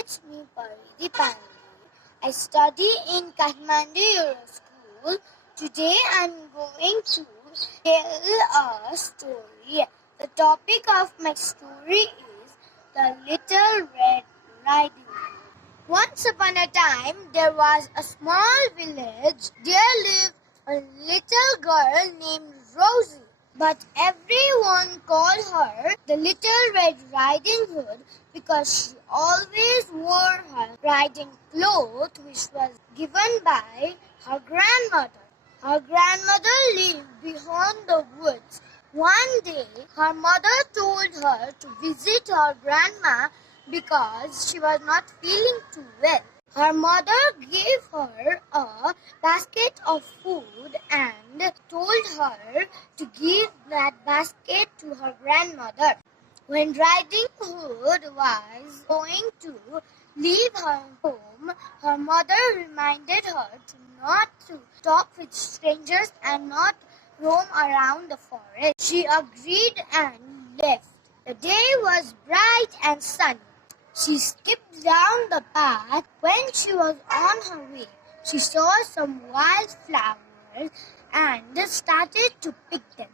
It's me, Paridhi Pandey. I study in Kathmandu School. Today I'm going to tell a story. The topic of my story is the Little Red Riding Hood. Once upon a time, there was a small village. There lived a little girl named Rosie. But everyone called her the Little Red Riding Hood because she always wore her riding cloth, which was given by her grandmother. Her grandmother lived beyond the woods. One day, her mother told her to visit her grandma because she was not feeling too well. Her mother gave her a basket of food and told her to give that basket to her grandmother. When Riding Hood was going to leave her home, her mother reminded her not to talk with strangers and not roam around the forest. She agreed and left. The day was bright and sunny. She skipped down the path. When she was on her way, she saw some wild flowers and started to pick them.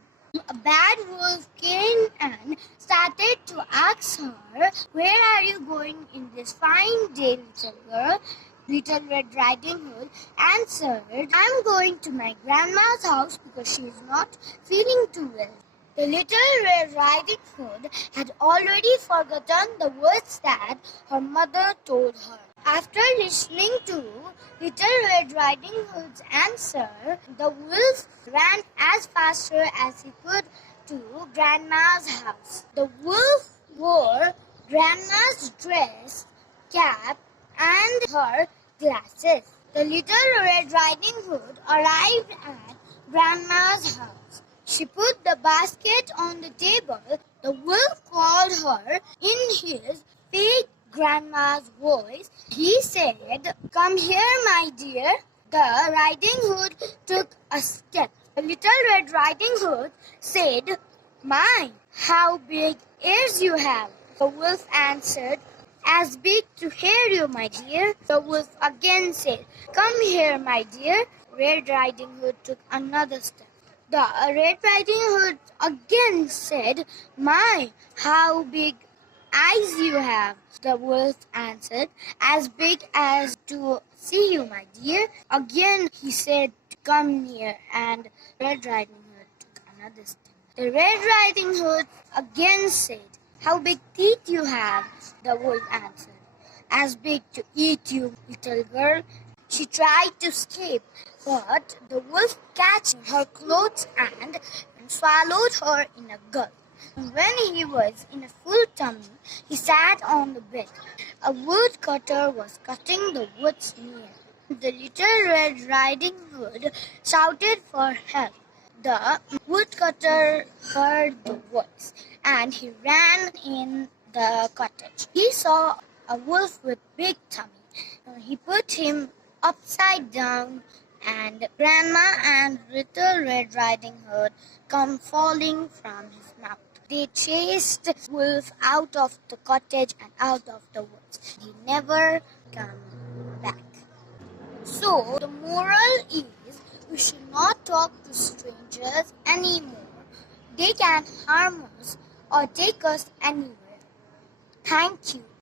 A bad wolf came and started to ask her, "Where are you going in this fine day, little girl?" Little Red Riding Hood answered, "I'm going to my grandma's house because she is not feeling too well." The Little Red Riding Hood had already forgotten the words that her mother told her. After listening to Little Red Riding Hood's answer, the wolf ran as faster as he could to Grandma's house. The wolf wore Grandma's dress, cap, and her glasses. The Little Red Riding Hood arrived at Grandma's house. She put the basket on the table. The wolf called her in his fake grandma's voice. He said, "Come here, my dear." The Riding Hood took a step. The Little Red Riding Hood said, "My, how big ears you have." The wolf answered, "As big to hear you, my dear." The wolf again said, "Come here, my dear." Red Riding Hood took another step. The Red Riding Hood again said, "My, how big eyes you have." The wolf answered, "As big as to see you, my dear." Again he said, "Come near," and Red Riding Hood took another step. The Red Riding Hood again said, "How big teeth you have." The wolf answered, "As big to eat you, little girl." She tried to escape, but the wolf catched her clothes and swallowed her in a gulp. When he was in a full tummy, he sat on the bed. A woodcutter was cutting the woods near. The Little Red Riding Hood shouted for help. The woodcutter heard the voice, and he ran in the cottage. He saw a wolf with big tummy. He put him upside down, and Grandma and Little Red Riding Hood come falling from his mouth. They chased Wolf out of the cottage and out of the woods. He never came back. So, the moral is we should not talk to strangers anymore. They can harm us or take us anywhere. Thank you.